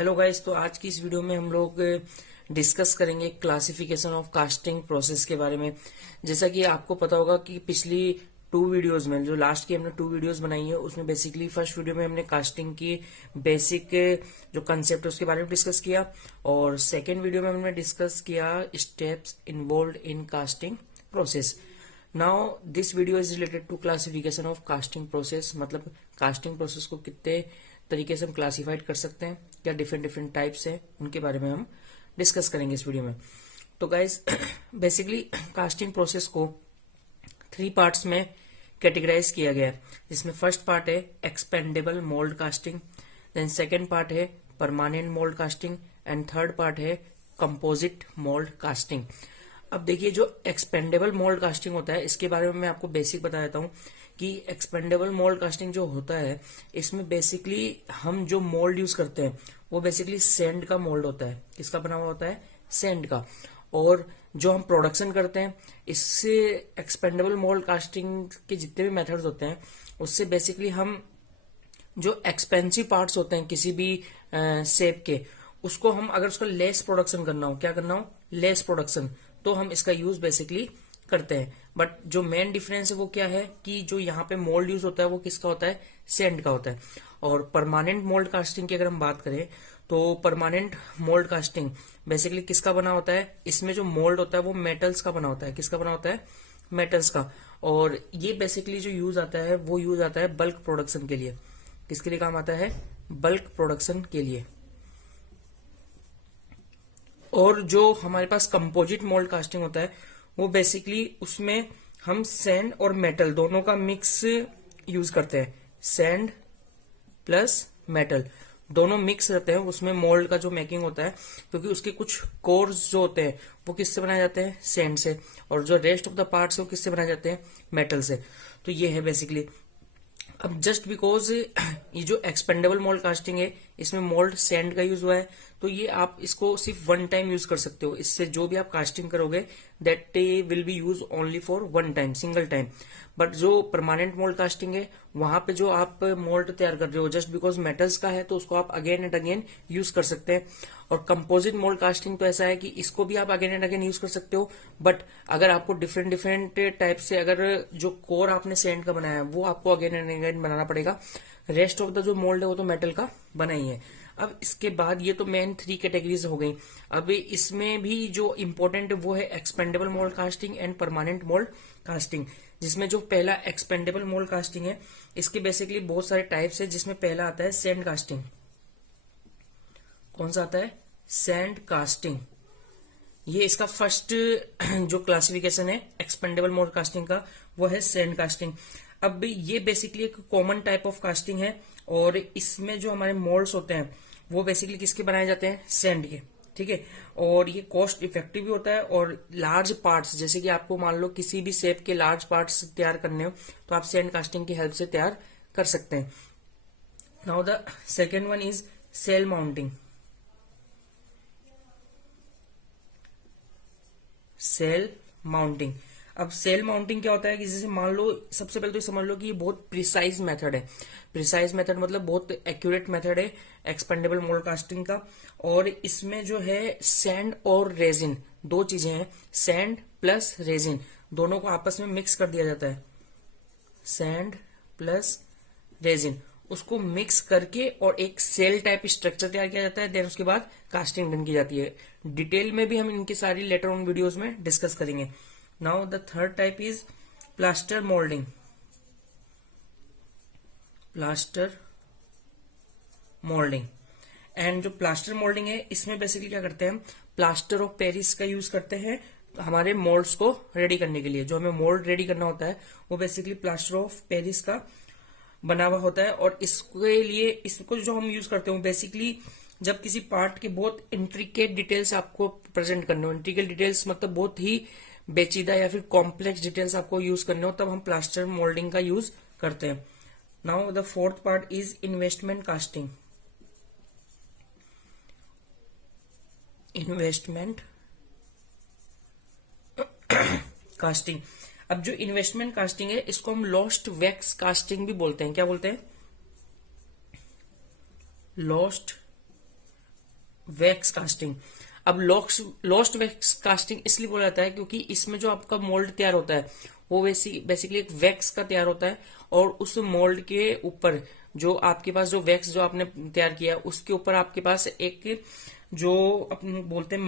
Hello guys, तो आज की इस वीडियो में हम लोग डिस्कस करेंगे क्लासिफिकेशन ऑफ कास्टिंग प्रोसेस के बारे में। जैसा कि आपको पता होगा कि पिछली 2 वीडियोस में, जो लास्ट की हमने 2 वीडियोस बनाई है, उसमें बेसिकली फर्स्ट वीडियो में हमने कास्टिंग की बेसिक जो कंसेप्ट है उसके बारे में डिस्कस किया, और सेकेंड वीडियो में हमने डिस्कस किया steps involve in casting process. Now this video is related to classification of casting process, मतलब कास्टिंग प्रोसेस को कितने तरीके से हम क्लासिफाइड कर सकते हैं, क्या डिफरेंट डिफरेंट टाइप्स हैं, उनके बारे में हम डिस्कस करेंगे इस वीडियो में। तो गाइज बेसिकली कास्टिंग प्रोसेस को 3 पार्ट्स में कैटेगराइज किया गया है, जिसमें फर्स्ट पार्ट है expendable mould casting, then second part है permanent mould casting, and third part है कंपोजिट मोल्ड कास्टिंग। अब देखिए, जो एक्सपेंडेबल मोल्ड कास्टिंग होता है इसके बारे में मैं आपको बेसिक बता देता हूँ कि एक्सपेंडेबल मोल्ड कास्टिंग जो होता है, इसमें बेसिकली हम जो मोल्ड यूज करते हैं वो बेसिकली सैंड का मोल्ड होता है। किसका बना हुआ होता है? सैंड का। और जो हम प्रोडक्शन करते हैं इससे एक्सपेंडेबल मोल्ड कास्टिंग के जितने भी मेथड्स होते हैं उससे बेसिकली हम जो एक्सपेंसिव पार्ट्स होते हैं किसी भी शेप के, उसको हम अगर उसका लेस प्रोडक्शन करना हो, क्या करना हो? लेस प्रोडक्शन, तो हम इसका यूज बेसिकली करते हैं। बट जो मेन डिफरेंस है वो क्या है कि जो यहाँ पे मोल्ड यूज होता है वो किसका होता है? सैंड का होता है। और परमानेंट मोल्ड कास्टिंग की अगर हम बात करें तो परमानेंट मोल्ड कास्टिंग बेसिकली किसका बना होता है? इसमें जो मोल्ड होता है वो मेटल्स का बना होता है। किसका बना होता है? मेटल्स का। और ये बेसिकली जो यूज आता है वो यूज आता है बल्क प्रोडक्शन के लिए। किसके लिए काम आता है? बल्क प्रोडक्शन के लिए। और जो हमारे पास कंपोजिट मोल्ड कास्टिंग होता है वो बेसिकली उसमें हम सैंड और मेटल दोनों का मिक्स यूज करते हैं। सैंड प्लस मेटल दोनों मिक्स रहते हैं उसमें मोल्ड का जो मेकिंग होता है, क्योंकि उसके कुछ कोर्स जो होते हैं वो किससे बनाए जाते हैं? सैंड से। और जो रेस्ट ऑफ द पार्ट्स है वो किससे बनाए जाते हैं? मेटल से। तो ये है बेसिकली। अब जस्ट बिकॉज ये जो एक्सपेंडेबल मोल्ड कास्टिंग है इसमें मोल्ड सैंड का यूज हुआ है, तो ये आप इसको सिर्फ वन टाइम यूज कर सकते हो। इससे जो भी आप कास्टिंग करोगे that will be use only for one time, single time. But जो परमानेंट मोल्ड कास्टिंग है वहां पे जो आप मोल्ड तैयार कर रहे हो जस्ट बिकॉज मेटल्स का है तो उसको आप अगेन एंड अगेन यूज कर सकते हैं। और कंपोजिट मोल्ड कास्टिंग तो ऐसा है कि इसको भी आप अगेन एंड अगेन यूज कर सकते हो, बट अगर आपको डिफरेंट डिफरेंट टाइप से अगर जो कोर आपने सैंड का बनाया है वो आपको अगेन एंड अगेन बनाना पड़ेगा। रेस्ट ऑफ द जो मोल्ड है वो तो मेटल का बना ही है। अब इसके बाद ये तो मेन 3 कैटेगरीज हो गई। अब इसमें भी जो इंपॉर्टेंट है वो है expendable mould casting and permanent mould casting, जिसमें जो पहला एक्सपेंडेबल मोल्ड कास्टिंग है इसके बेसिकली बहुत सारे टाइप्स है, जिसमें पहला आता है सैंड कास्टिंग। कौन सा आता है? Sand casting. ये इसका फर्स्ट जो क्लासिफिकेशन है एक्सपेंडेबल मोल्ड कास्टिंग का वो है सैंड कास्टिंग। अब ये बेसिकली एक कॉमन टाइप ऑफ कास्टिंग है, और इसमें जो हमारे मोल्ड्स होते हैं वो बेसिकली किसके बनाए जाते हैं? सैंड के। ठीक है। और ये कॉस्ट इफेक्टिव भी होता है, और लार्ज पार्ट्स, जैसे कि आपको मान लो किसी भी शेप के लार्ज पार्ट्स तैयार करने हो तो आप सैंड कास्टिंग की हेल्प से तैयार कर सकते हैं। Now the second one is shell moulding. Shell moulding. अब सेल माउंटिंग क्या होता है कि जैसे मान लो, सबसे पहले तो समझ लो कि ये बहुत प्रिसाइज मेथड है। प्रिसाइज मेथड मतलब बहुत एक्यूरेट मेथड है एक्सपेंडेबल मोल्ड कास्टिंग का। और इसमें जो है सैंड और रेजिन दो चीजें हैं। सैंड प्लस रेजिन दोनों को आपस में मिक्स कर दिया जाता है। सैंड प्लस रेजिन, उसको मिक्स करके और एक सेल टाइप स्ट्रक्चर तैयार किया जाता है। देन उसके बाद कास्टिंग डन की जाती है। डिटेल में भी हम इनकी सारी लेटर ऑन वीडियोस में डिस्कस करेंगे। Now the third type is plaster moulding. Plaster moulding. And जो प्लास्टर मोल्डिंग है इसमें बेसिकली क्या करते हैं हम? प्लास्टर ऑफ पेरिस का यूज करते हैं हमारे मोल्ड्स को रेडी करने के लिए। जो हमें मोल्ड रेडी करना होता है वो बेसिकली प्लास्टर ऑफ पेरिस का बना हुआ होता है। और इसके लिए इसको जो हम यूज करते हैं बेसिकली जब किसी पार्ट के बहुत इंट्रिकेट डिटेल्स आपको प्रेजेंट करने हो, इंट्रिकेट डिटेल्स मतलब बहुत ही पेचीदा या फिर कॉम्प्लेक्स डिटेल्स आपको यूज करने हो, तब हम प्लास्टर मोल्डिंग का यूज करते हैं। Now the fourth part is investment casting. Investment casting. अब जो इन्वेस्टमेंट कास्टिंग है इसको हम लॉस्ट वैक्स कास्टिंग भी बोलते हैं। क्या बोलते हैं? Lost wax casting. अब लोस्ट वैक्स कास्टिंग इसलिए बोला जाता है क्योंकि इसमें जो आपका मोल्ड तैयार होता है वो बेसिकली एक वैक्स का तैयार होता है, और उस मोल्ड के ऊपर जो आपके पास जो वैक्स जो आपने तैयार किया उसके ऊपर आपके पास एक जो अपन बोलते हैं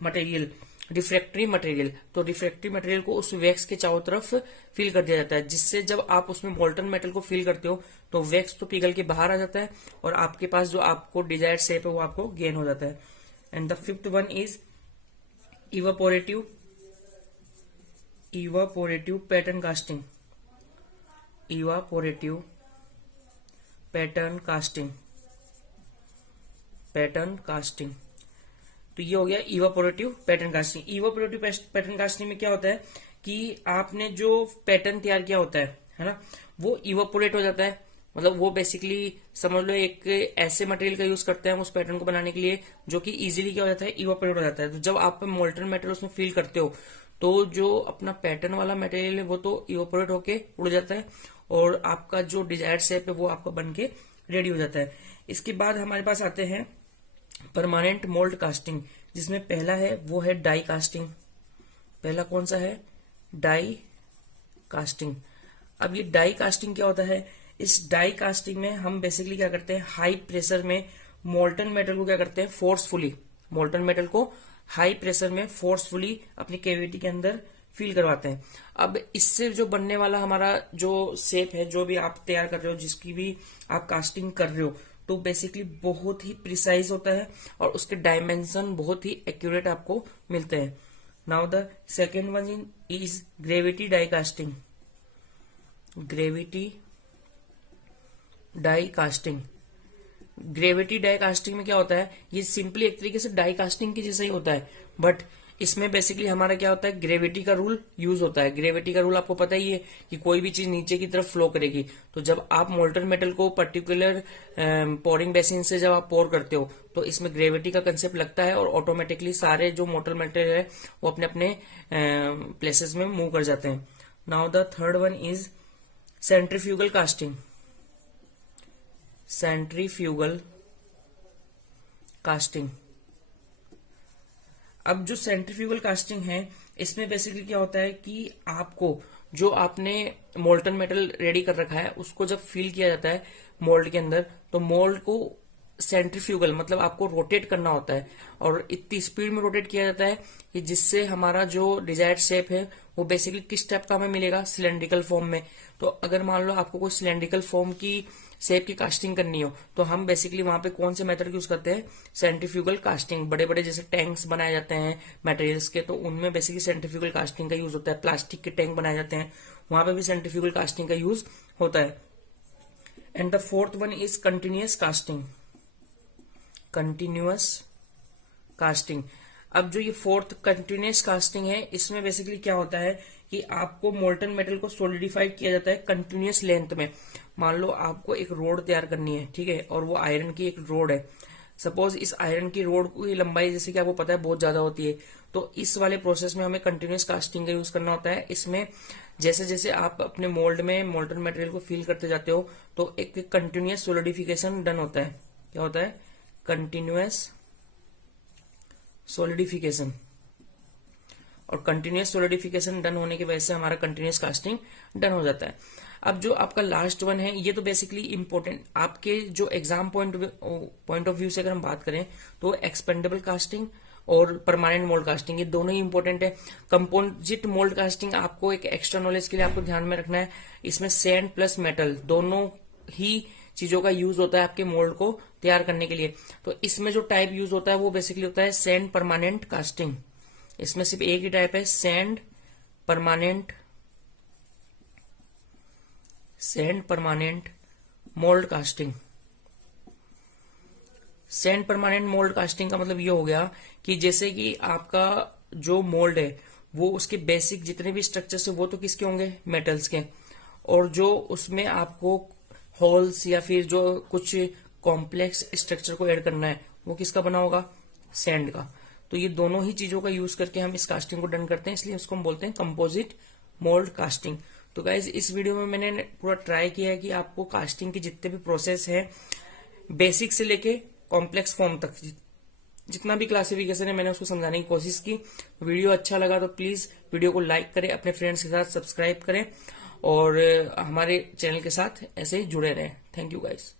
मटेरियल रिफ्रैक्टरी मटेरियल, तो रिफ्रैक्टरी मटेरियल को उस वैक्स के चारों तरफ फिल कर दिया जाता है, जिससे जब आप उसमें मोल्टन मेटल को फिल करते हो तो वैक्स तो पिघल के बाहर आ जाता है और आपके पास जो आपको डिजायर्ड शेप है वो आपको गेन हो जाता है। And the fifth one is evaporative pattern casting. Evaporative pattern casting. तो ये हो गया evaporative pattern casting. Evaporative pattern casting में क्या होता है कि आपने जो पैटर्न तैयार किया होता है ना, वो इवापोरेट हो जाता है। मतलब वो बेसिकली समझ लो एक ऐसे मटेरियल का यूज करते हैं उस पैटर्न को बनाने के लिए जो कि इजीली क्या हो जाता है, इवापोरेट हो जाता है। तो जब आप मोल्टन मेटल उसमें फिल करते हो तो जो अपना पैटर्न वाला मटेरियल है वो तो इवापोरेट होके उड़ जाता है और आपका जो डिजायर्ड शेप है वो आपका बन के रेडी हो जाता है। इसके बाद हमारे पास आते हैं परमानेंट मोल्ड कास्टिंग, जिसमें पहला है वो है डाई कास्टिंग। पहला कौन सा है, डाई कास्टिंग। अब ये डाई कास्टिंग क्या होता है, इस डाई कास्टिंग में हम बेसिकली क्या करते हैं, हाई प्रेशर में मोल्टन मेटल को क्या करते हैं, मोल्टन मेटल को हाई प्रेशर में फोर्सफुली अपनी कैविटी के अंदर फिल करवाते हैं। अब इससे जो बनने वाला हमारा जो शेप है, जो भी आप तैयार कर रहे हो, जिसकी भी आप कास्टिंग कर रहे हो, तो बेसिकली बहुत ही प्रिसाइज होता है और उसके डायमेंशन बहुत ही एक्यूरेट आपको मिलते हैं। Now the second one is gravity die casting. Gravity die casting में क्या होता है, ये सिंपली एक तरीके से डाई कास्टिंग की जैसा ही होता है, बट इसमें बेसिकली हमारा क्या होता है, ग्रेविटी का रूल यूज होता है। ग्रेविटी का रूल आपको पता ही है कि कोई भी चीज नीचे की तरफ फ्लो करेगी। तो जब आप मोल्टन मेटल को पर्टिकुलर पोरिंग बेसिन से जब आप पोर करते हो तो इसमें ग्रेविटी का कंसेप्ट लगता है और ऑटोमेटिकली सारे जो मोल्टन मेटल है वो अपने अपने प्लेसेस में मूव कर जाते हैं। Now the third one is centrifugal casting. अब जो सेंट्रीफ्यूगल कास्टिंग है इसमें बेसिकली क्या होता है कि आपको जो आपने मोल्टन मेटल रेडी कर रखा है उसको जब फिल किया जाता है मोल्ड के अंदर, तो मोल्ड को सेंट्रीफ्यूगल मतलब आपको रोटेट करना होता है और इतनी स्पीड में रोटेट किया जाता है कि जिससे हमारा जो डिजायर्ड शेप है वो बेसिकली किस टाइप का हमें मिलेगा, सिलेंड्रिकल फॉर्म में। तो अगर मान लो आपको कोई सिलेंड्रिकल फॉर्म की शेप की कास्टिंग करनी हो तो हम बेसिकली वहां पे कौन से मेथड यूज करते हैं, सेंट्रीफ्यूगल कास्टिंग। बड़े बड़े जैसे टैंक्स बनाए जाते हैं मटेरियल्स के, तो उनमें बेसिकली सेंट्रीफ्यूगल कास्टिंग का यूज होता है। प्लास्टिक के टैंक बनाए जाते हैं, वहां पे भी सेंट्रीफ्यूगल कास्टिंग का यूज होता है। And the fourth one is continuous casting. अब जो ये फोर्थ कंटिन्यूअस कास्टिंग है इसमें बेसिकली क्या होता है कि आपको मोल्टन मेटल को सोलिडिफाइड किया जाता है कंटिन्यूअस लेंथ में। मान लो आपको एक रोड तैयार करनी है, ठीक है, और वो आयरन की एक रोड है। सपोज इस आयरन की रोड की लंबाई जैसे कि आपको पता है बहुत ज्यादा होती है, तो इस वाले प्रोसेस में हमें कंटिन्यूअस कास्टिंग का यूज करना होता है। इसमें जैसे जैसे आप अपने मोल्ड में मोल्टन मटेरियल को फिल करते जाते हो तो एक कंटिन्यूअस सोलिडिफिकेशन डन होता है। क्या होता है, कंटिन्यूअस सोलिडिफिकेशन। और कंटिन्यूअस सोलिडिफिकेशन डन होने की वजह से हमारा कंटिन्यूअस कास्टिंग डन हो जाता है। अब जो आपका लास्ट वन है ये तो बेसिकली इंपॉर्टेंट आपके जो एग्जाम पॉइंट ऑफ व्यू से अगर हम बात करें तो एक्सपेंडेबल कास्टिंग और परमानेंट मोल्ड कास्टिंग ये दोनों ही इंपॉर्टेंट है। कंपोजिट मोल्ड कास्टिंग आपको एक एक्स्ट्रा नॉलेज के लिए आपको ध्यान में रखना है, इसमें सैंड प्लस मेटल दोनों ही चीजों का यूज होता है आपके मोल्ड को तैयार करने के लिए। तो इसमें जो टाइप यूज होता है वो बेसिकली होता है सैंड परमानेंट कास्टिंग। इसमें सिर्फ एक ही टाइप है, sand permanent mould casting. Sand permanent mould casting का मतलब ये हो गया कि जैसे कि आपका जो मोल्ड है वो उसके बेसिक जितने भी स्ट्रक्चर्स है वो तो किसके होंगे, मेटल्स के, और जो उसमें आपको होल्स या फिर जो कुछ कॉम्प्लेक्स स्ट्रक्चर को ऐड करना है वो किसका बना होगा, सैंड का। तो ये दोनों ही चीजों का यूज करके हम इस कास्टिंग को डन करते हैं, इसलिए उसको हम बोलते हैं कंपोजिट मोल्ड कास्टिंग। तो गाइज इस वीडियो में मैंने पूरा ट्राई किया है कि आपको कास्टिंग के जितने भी प्रोसेस है बेसिक से लेके कॉम्प्लेक्स फॉर्म तक जितना भी क्लासिफिकेशन है मैंने उसको समझाने की कोशिश की। वीडियो अच्छा लगा तो प्लीज वीडियो को लाइक करें, अपने फ्रेंड्स के साथ सब्सक्राइब करें और हमारे चैनल के साथ ऐसे ही जुड़े रहें। Thank you guys.